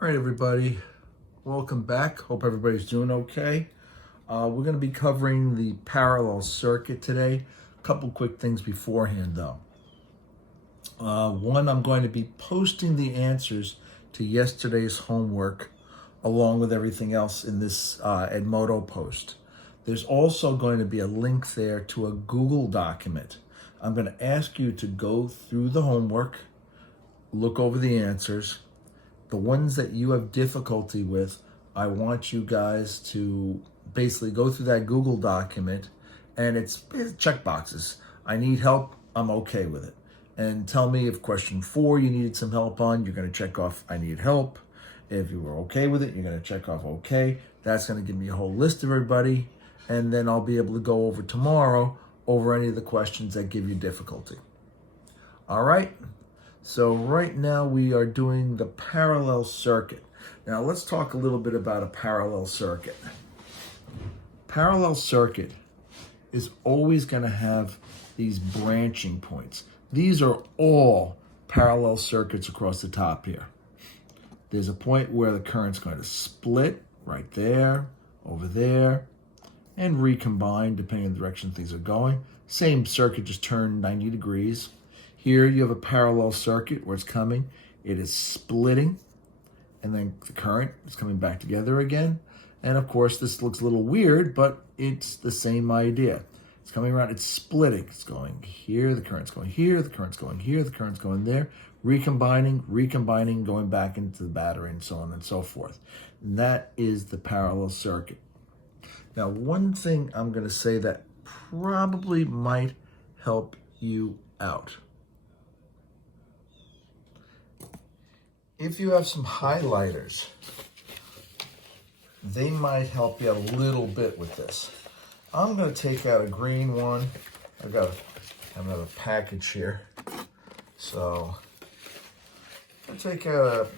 All right, everybody, welcome back. Hope everybody's doing okay. We're going to be covering the parallel circuit today. A couple quick things beforehand, though. One, I'm going to be posting the answers to yesterday's homework along with everything else in this Edmodo post. There's also going to be a link there to a Google document. I'm going to ask you to go through the homework, look over the answers. The ones that you have difficulty with, I want you guys to basically go through that Google document, and it's check boxes. I need help, I'm okay with it. And tell me if question 4 you needed some help on, you're gonna check off I need help. If you were okay with it, you're gonna check off okay. That's gonna give me a whole list of everybody, and then I'll be able to go over tomorrow over any of the questions that give you difficulty. All right? So right now we are doing the parallel circuit. Now let's talk a little bit about a parallel circuit. Parallel circuit is always going to have these branching points. These are all parallel circuits across the top here. There's a point where the current's going to split right there, over there, and recombine depending on the direction things are going. Same circuit, just turned 90 degrees. Here you have a parallel circuit where it's coming, it is splitting, and then the current is coming back together again. And of course, this looks a little weird, but it's the same idea. It's coming around, it's splitting. It's going here, the current's going here, the current's going here, the current's going there, recombining, going back into the battery, and so on and so forth. And that is the parallel circuit. Now, one thing I'm going to say that probably might help you out. If you have some highlighters, they might help you out a little bit with this. I'm going to take out a green one. I've got another package here. So let's take out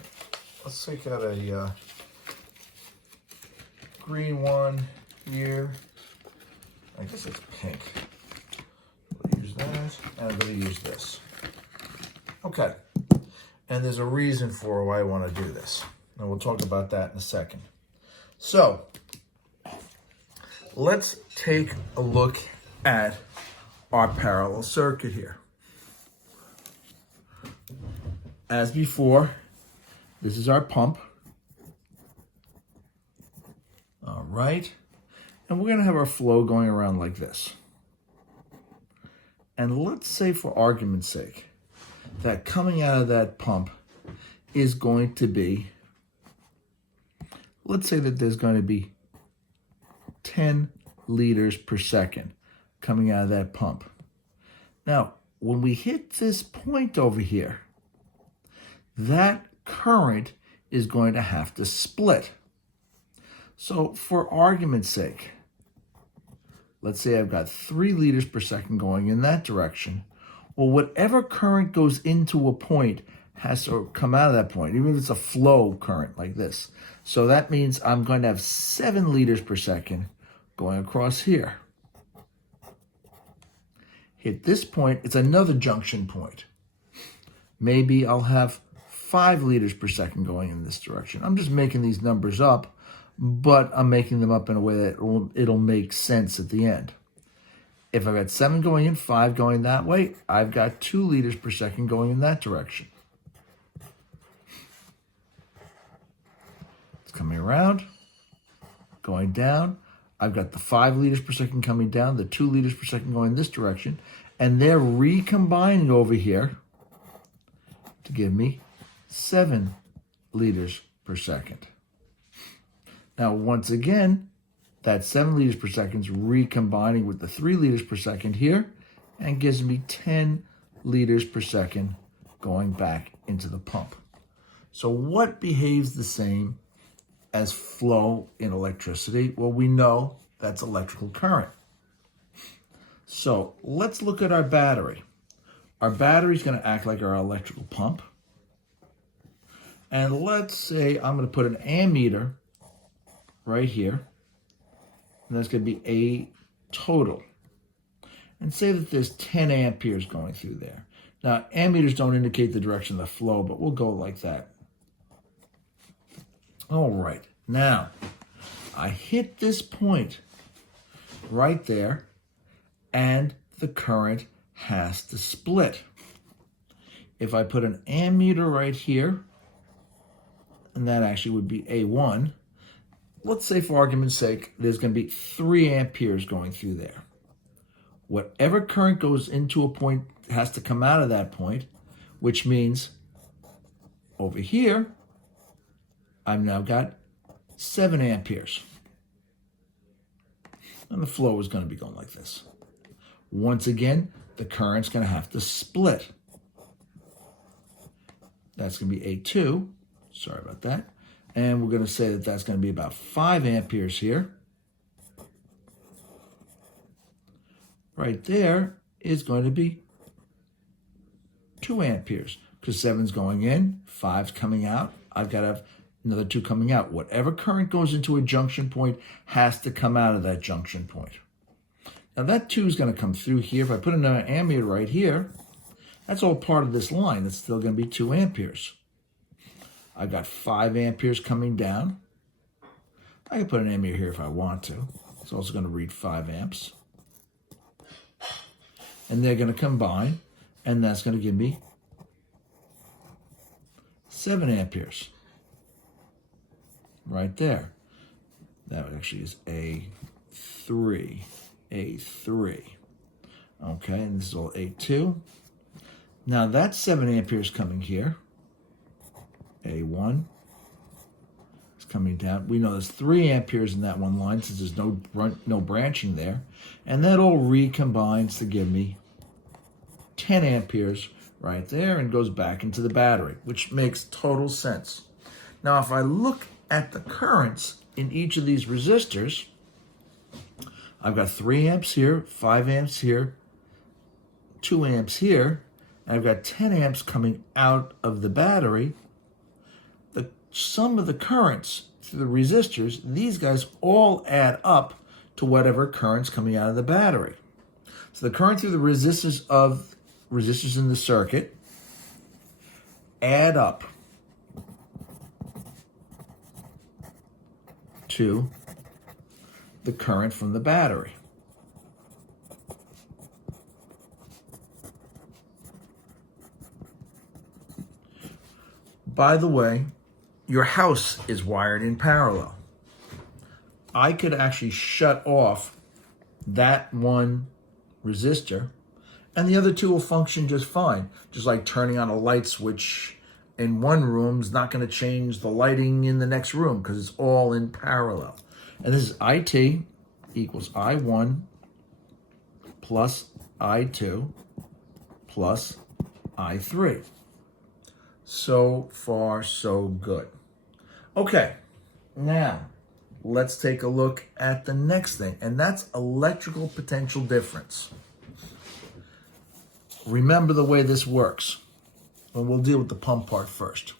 a green one here. I guess it's pink. I'll use that, and I'm going to use this. Okay. And there's a reason for why I want to do this. And we'll talk about that in a second. So, let's take a look at our parallel circuit here. As before, this is our pump. All right. And we're going to have our flow going around like this. And let's say, for argument's sake, that coming out of that pump is going to be, let's say that there's going to be 10 liters per second coming out of that pump. Now, when we hit this point over here, that current is going to have to split. So for argument's sake, let's say I've got 3 liters per second going in that direction. Well, whatever current goes into a point has to come out of that point, even if it's a flow current like this. So that means I'm going to have 7 liters per second going across here. Hit this point, it's another junction point. Maybe I'll have 5 liters per second going in this direction. I'm just making these numbers up, but I'm making them up in a way that it'll make sense at the end. If I've got 7 going in, 5 going that way, I've got 2 liters per second going in that direction. It's coming around, going down. I've got the 5 liters per second coming down, the 2 liters per second going this direction, and they're recombining over here to give me 7 liters per second. Now, once again, that 7 liters per second is recombining with the 3 liters per second here and gives me 10 liters per second going back into the pump. So what behaves the same as flow in electricity? Well, we know that's electrical current. So let's look at our battery. Our battery is going to act like our electrical pump. And let's say I'm going to put an ammeter right here. And that's going to be a total. And say that there's 10 amperes going through there. Now, ammeters don't indicate the direction of the flow, but we'll go like that. All right, now I hit this point right there, and the current has to split. If I put an ammeter right here, and that actually would be A1, let's say for argument's sake, there's going to be 3 amperes going through there. Whatever current goes into a point has to come out of that point, which means over here, I've now got 7 amperes. And the flow is going to be going like this. Once again, the current's going to have to split. That's going to be A2. Sorry about that. And we're going to say that that's going to be about 5 amperes here. Right there is going to be 2 amperes because 7's going in, 5's coming out. I've got to have another 2 coming out. Whatever current goes into a junction point has to come out of that junction point. Now that 2 is going to come through here. If I put another ammeter right here, that's all part of this line. That's still going to be 2 amperes. I've got 5 amperes coming down. I can put an ammeter here if I want to. It's also going to read 5 amps. And they're going to combine, and that's going to give me 7 amperes. Right there. That actually is A3. A3. Okay, and this is all A2. Now that's 7 amperes coming here. A1 is coming down. We know there's 3 amperes in that one line since there's no branching there. And that all recombines to give me 10 amperes right there and goes back into the battery, which makes total sense. Now, if I look at the currents in each of these resistors, I've got 3 amps here, 5 amps here, 2 amps here, and I've got 10 amps coming out of the battery. The sum of the currents through the resistors, these guys all add up to whatever current's coming out of the battery. So the current through the resistors in the circuit add up to the current from the battery. By the way, your house is wired in parallel. I could actually shut off that one resistor and the other 2 will function just fine. Just like turning on a light switch in one room is not going to change the lighting in the next room because it's all in parallel. And this is IT equals I1 plus I2 plus I3. So far, so good. Okay, now let's take a look at the next thing, and that's electrical potential difference. Remember the way this works, and we'll deal with the pump part first.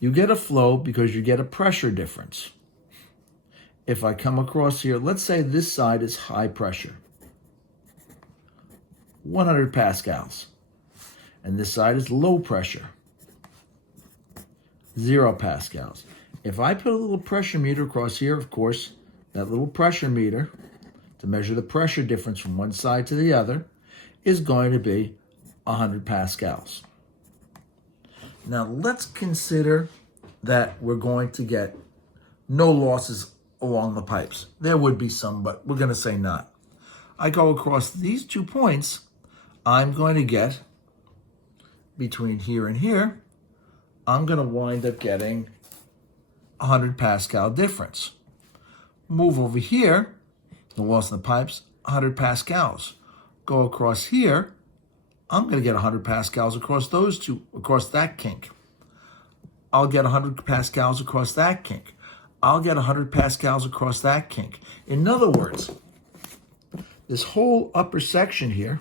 You get a flow because you get a pressure difference. If I come across here, let's say this side is high pressure, 100 pascals, and this side is low pressure, 0 pascals. If I put a little pressure meter across here, of course, that little pressure meter to measure the pressure difference from one side to the other is going to be 100 pascals. Now let's consider that we're going to get no losses along the pipes. There would be some, but we're going to say not. I go across these 2 points, I'm going to get between here and here, I'm going to wind up getting 100 pascal difference. Move over here, the loss in the pipes, 100 pascals. Go across here, I'm going to get 100 pascals across those 2, across that kink. I'll get 100 pascals across that kink. I'll get 100 pascals across that kink. In other words, this whole upper section here,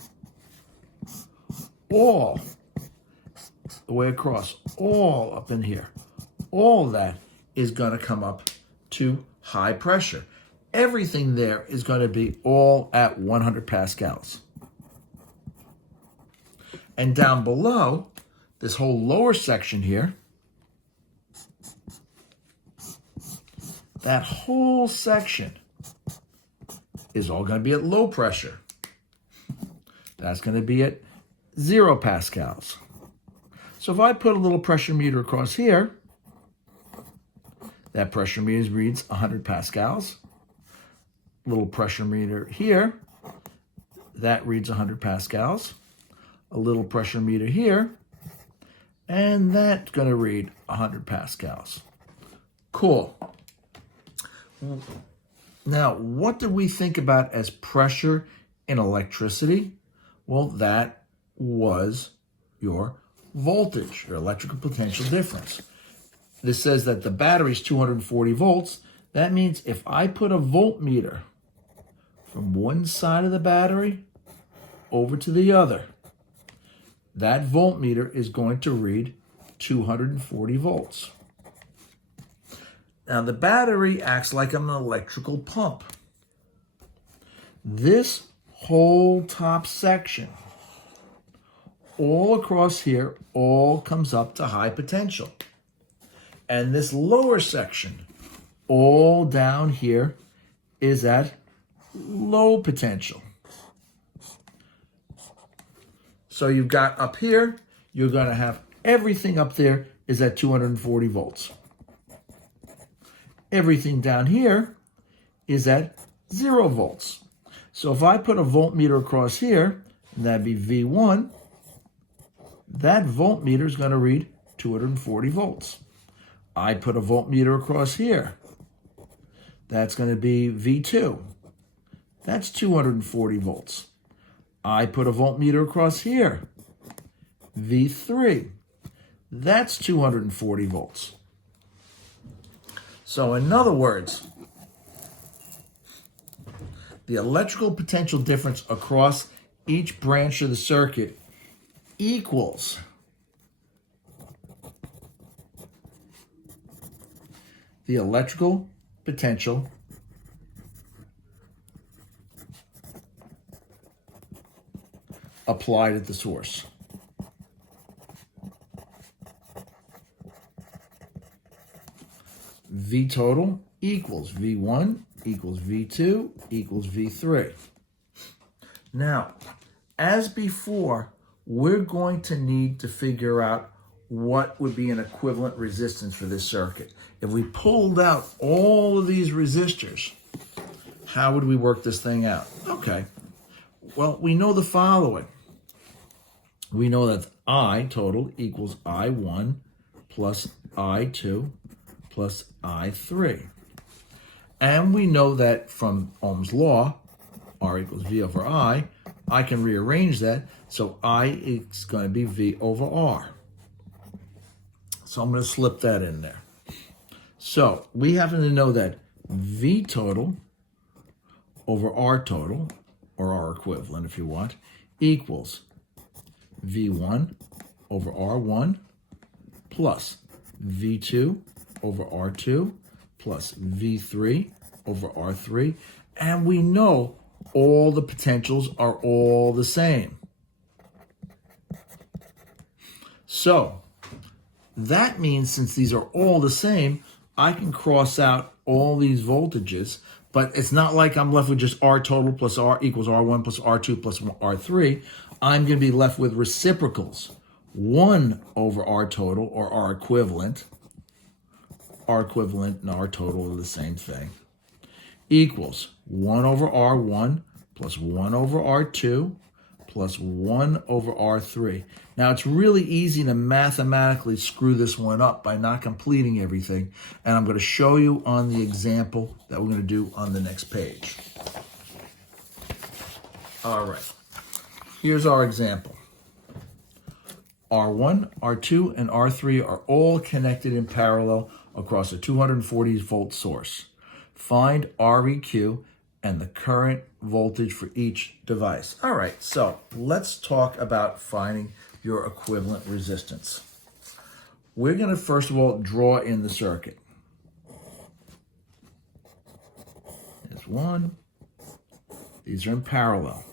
all the way across, all up in here, all that is going to come up to high pressure. Everything there is going to be all at 100 pascals. And down below, this whole lower section here that whole section is all going to be at low pressure. That's going to be at 0 pascals. So if I put a little pressure meter across here, that pressure meter reads 100 pascals. Little pressure meter here, that reads 100 pascals. A little pressure meter here, and that's going to read 100 pascals. Cool. Now, what do we think about as pressure in electricity? Well, that was your voltage, your electrical potential difference. This says that the battery is 240 volts. That means if I put a voltmeter from one side of the battery over to the other, that voltmeter is going to read 240 volts. Now, the battery acts like an electrical pump. This whole top section, all across here, all comes up to high potential. And this lower section, all down here, is at low potential. So you've got up here, you're going to have everything up there is at 240 volts. Everything down here is at 0 volts. So if I put a voltmeter across here, that'd be V1, that voltmeter is going to read 240 volts. I put a voltmeter across here, that's going to be V2. That's 240 volts. I put a voltmeter across here, V3. That's 240 volts. So in other words, the electrical potential difference across each branch of the circuit equals the electrical potential applied at the source. V total equals V1 equals V2 equals V3. Now, as before, we're going to need to figure out what would be an equivalent resistance for this circuit. If we pulled out all of these resistors, how would we work this thing out? Okay, well, we know the following. We know that I total equals I1 plus I2 plus I3. And we know that from Ohm's law, R equals V over I can rearrange that, so I is going to be V over R. So I'm going to slip that in there. So we happen to know that V total over R total, or R equivalent if you want, equals V1 over R1 plus V2 over R2 plus V3 over R3. And we know all the potentials are all the same. So that means since these are all the same, I can cross out all these voltages, but it's not like I'm left with just R total plus R equals R1 plus R2 plus R3. I'm going to be left with reciprocals. 1 over R total, or R equivalent and R total are the same thing, equals 1 over R1 plus 1 over R2 plus 1 over R3. Now, it's really easy to mathematically screw this one up by not completing everything, and I'm going to show you on the example that we're going to do on the next page. All right, here's our example. R1, R2, and R3 are all connected in parallel across a 240 volt source. Find REQ and the current voltage for each device. All right, so let's talk about finding your equivalent resistance. We're going to first of all draw in the circuit. There's 1. These are in parallel.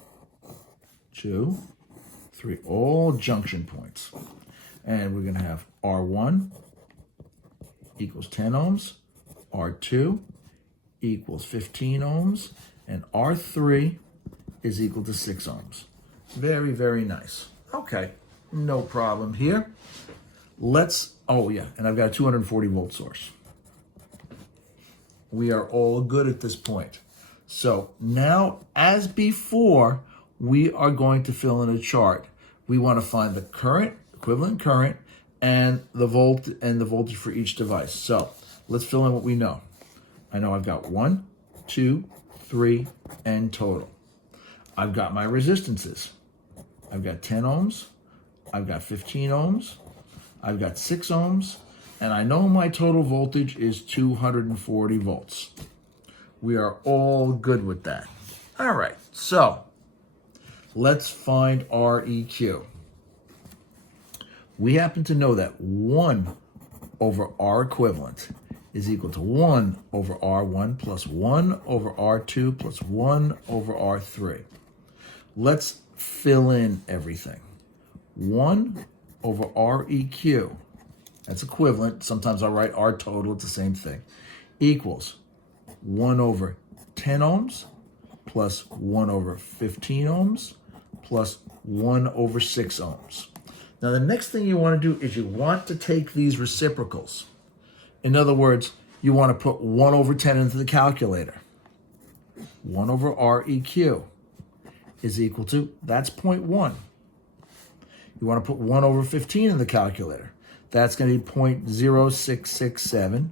2, 3, all junction points. And we're going to have R1 equals 10 ohms, R2 equals 15 ohms, and R3 is equal to 6 ohms. Very, very nice. Okay, no problem here. Oh yeah, and I've got a 240 volt source. We are all good at this point. So now, as before, we are going to fill in a chart. We want to find the current, equivalent current, and the voltage for each device. So let's fill in what we know. I know I've got 1, 2, 3, and total. I've got my resistances. I've got 10 ohms. I've got 15 ohms. I've got 6 ohms. And I know my total voltage is 240 volts. We are all good with that. All right, so let's find Req. We happen to know that 1 over R equivalent is equal to 1 over R1 plus 1 over R2 plus 1 over R3. Let's fill in everything. 1 over Req, that's equivalent. Sometimes I'll write R total, it's the same thing, equals 1 over 10 ohms plus 1 over 15 ohms plus 1 over 6 ohms. Now the next thing you want to do is you want to take these reciprocals. In other words, you want to put 1 over 10 into the calculator. 1 over Req is equal to, that's 0.1. You want to put 1 over 15 in the calculator. That's going to be 0.0667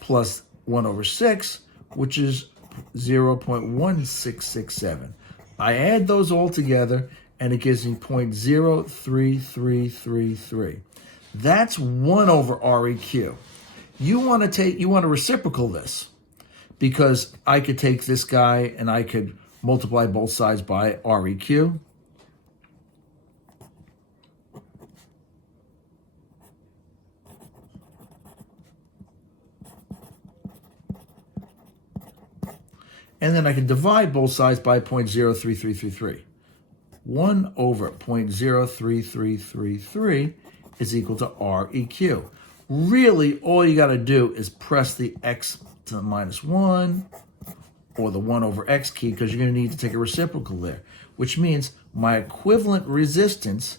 plus 1 over 6, which is 0.1667. I add those all together, and it gives me 0.03333. That's 1 over Req. You want to reciprocal this, because I could take this guy and I could multiply both sides by Req. And then I can divide both sides by 0.03333. 1 over 0.03333 is equal to Req. Really, all you got to do is press the x to the minus 1 or the 1 over x key, because you're going to need to take a reciprocal there, which means my equivalent resistance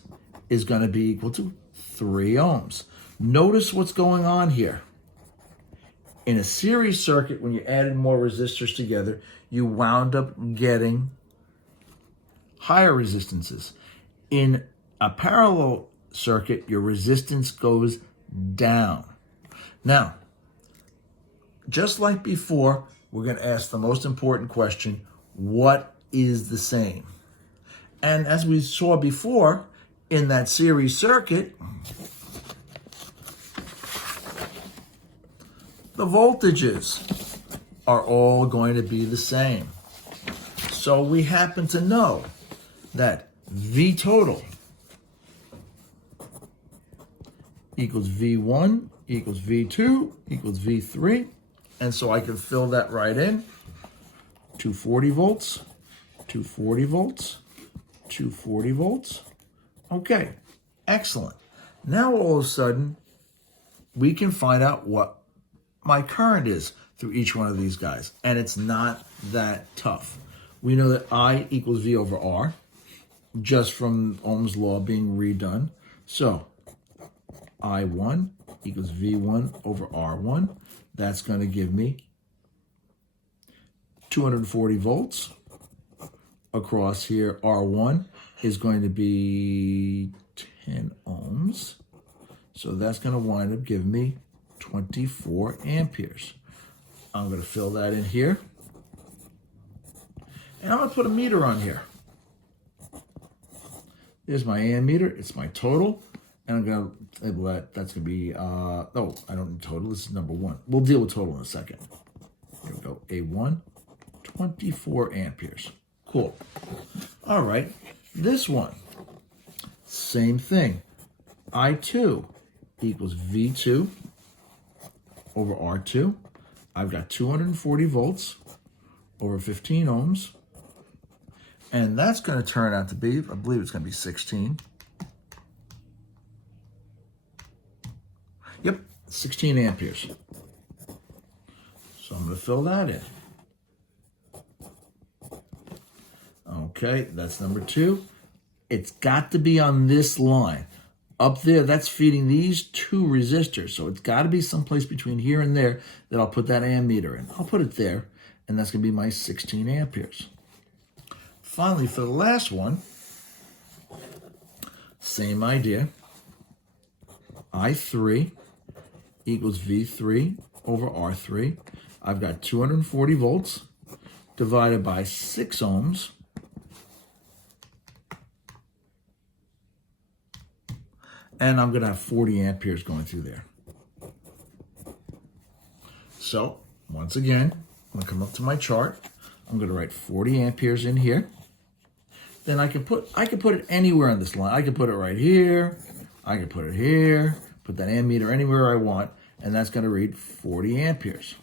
is going to be equal to 3 ohms. Notice what's going on here. In a series circuit, when you added more resistors together, you wound up getting higher resistances. In a parallel circuit, your resistance goes down. Now, just like before, we're going to ask the most important question: what is the same? And as we saw before, in that series circuit, the voltages are all going to be the same. So we happen to know that V total equals V1 equals V2 equals V3. And so I can fill that right in. 240 volts, 240 volts, 240 volts. Okay, excellent. Now all of a sudden, we can find out what my current is through each one of these guys. And it's not that tough. We know that I equals V over R, just from Ohm's law being redone. So I1 equals V1 over R1. That's going to give me 240 volts. Across here, R1 is going to be 10 ohms. So that's going to wind up giving me 24 amperes. I'm going to fill that in here. And I'm going to put a meter on here. There's my ammeter. It's my total. And I'm going to label that. That's going to be, oh, I don't need total. This is number 1. We'll deal with total in a second. Here we go. A1, 24 amperes. Cool. All right. This one, same thing. I2 equals V2 over R2. I've got 240 volts over 15 ohms. And that's going to turn out to be, I believe it's going to be 16. Yep, 16 amperes. So I'm going to fill that in. Okay, that's number 2. It's got to be on this line. Up there, that's feeding these 2 resistors. So it's got to be someplace between here and there that I'll put that ammeter in. I'll put it there, and that's going to be my 16 amperes. Finally, for the last one, same idea. I3 equals V3 over R3. I've got 240 volts divided by 6 ohms. And I'm going to have 40 amperes going through there. So, once again, I'm going to come up to my chart. I'm going to write 40 amperes in here. Then I can put it anywhere on this line. I can put it right here. I can put it here. Put that ammeter anywhere I want. And that's going to read 40 amperes.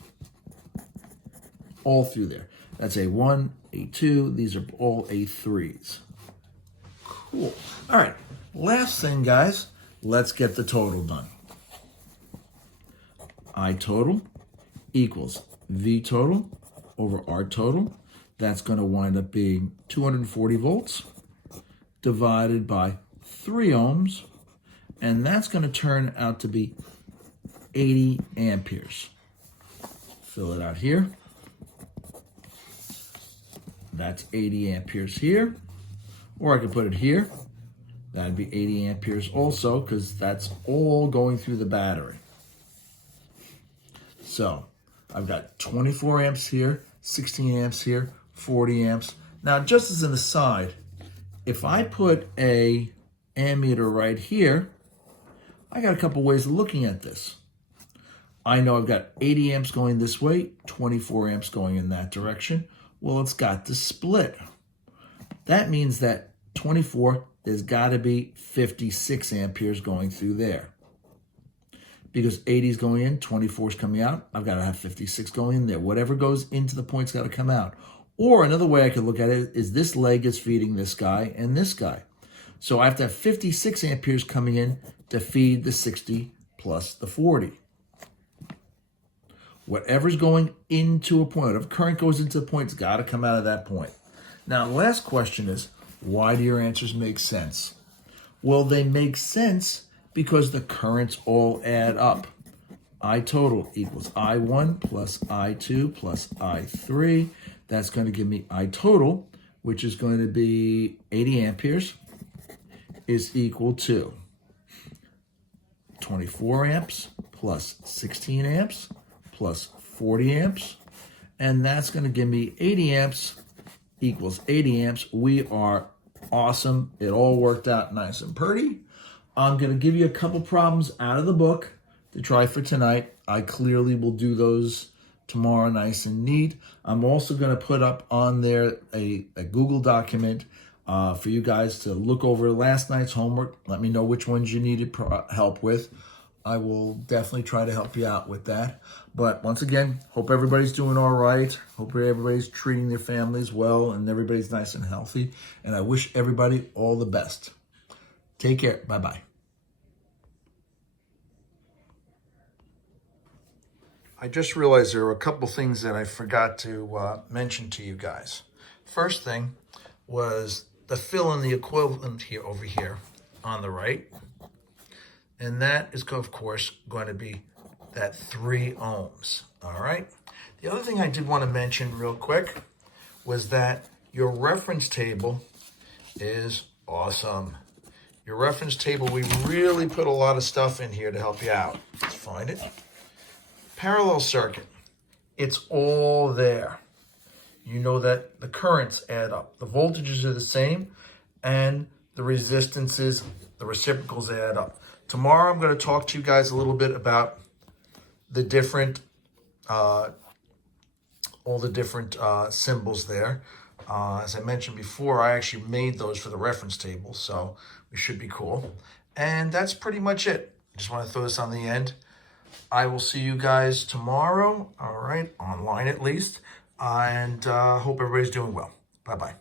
All through there. That's A1, A2. These are all A3s. Cool. All right. Last thing, guys. Let's get the total done. I total equals V total over R total. That's going to wind up being 240 volts divided by 3 ohms. And that's going to turn out to be 80 amperes. Fill it out here. That's 80 amperes here. Or I could put it here. That'd be 80 amperes also, because that's all going through the battery. So I've got 24 amps here, 16 amps here, 40 amps. Now, just as an aside, if I put a ammeter right here, I got a couple ways of looking at this. I know I've got 80 amps going this way, 24 amps going in that direction. Well, it's got to split. That means that 24, there's got to be 56 amperes going through there. Because 80 is going in, 24 is coming out, I've got to have 56 going in there. Whatever goes into the point's got to come out. Or another way I could look at it is this leg is feeding this guy and this guy. So I have to have 56 amperes coming in to feed the 60 plus the 40. Whatever's going into a point, whatever current goes into the point, it's got to come out of that point. Now, the last question is, why do your answers make sense? Well, they make sense because the currents all add up. I total equals I1 plus I2 plus I3. That's going to give me I total, which is going to be 80 amperes, is equal to 24 amps plus 16 amps plus 40 amps. And that's going to give me 80 amps equals 80 amps. We are awesome. It all worked out nice and pretty. I'm going to give you a couple problems out of the book to try for tonight. I clearly will do those tomorrow nice and neat. I'm also going to put up on there a Google document for you guys to look over last night's homework. Let me know which ones you needed help with. I will definitely try to help you out with that. But once again, hope everybody's doing all right. Hope everybody's treating their families well and everybody's nice and healthy. And I wish everybody all the best. Take care. Bye-bye. I just realized there were a couple things that I forgot to mention to you guys. First thing was the fill in the equivalent here over here on the right. And that is, of course, going to be that 3 ohms, all right? The other thing I did want to mention real quick was that your reference table is awesome. Your reference table, we really put a lot of stuff in here to help you out. Let's find it. Parallel circuit, it's all there. You know that the currents add up. The voltages are the same, and the resistances, the reciprocals add up. Tomorrow, I'm going to talk to you guys a little bit about the different, all the different symbols there. As I mentioned before, I actually made those for the reference table, so we should be cool. And that's pretty much it. I just want to throw this on the end. I will see you guys tomorrow, all right, online at least, and hope everybody's doing well. Bye-bye.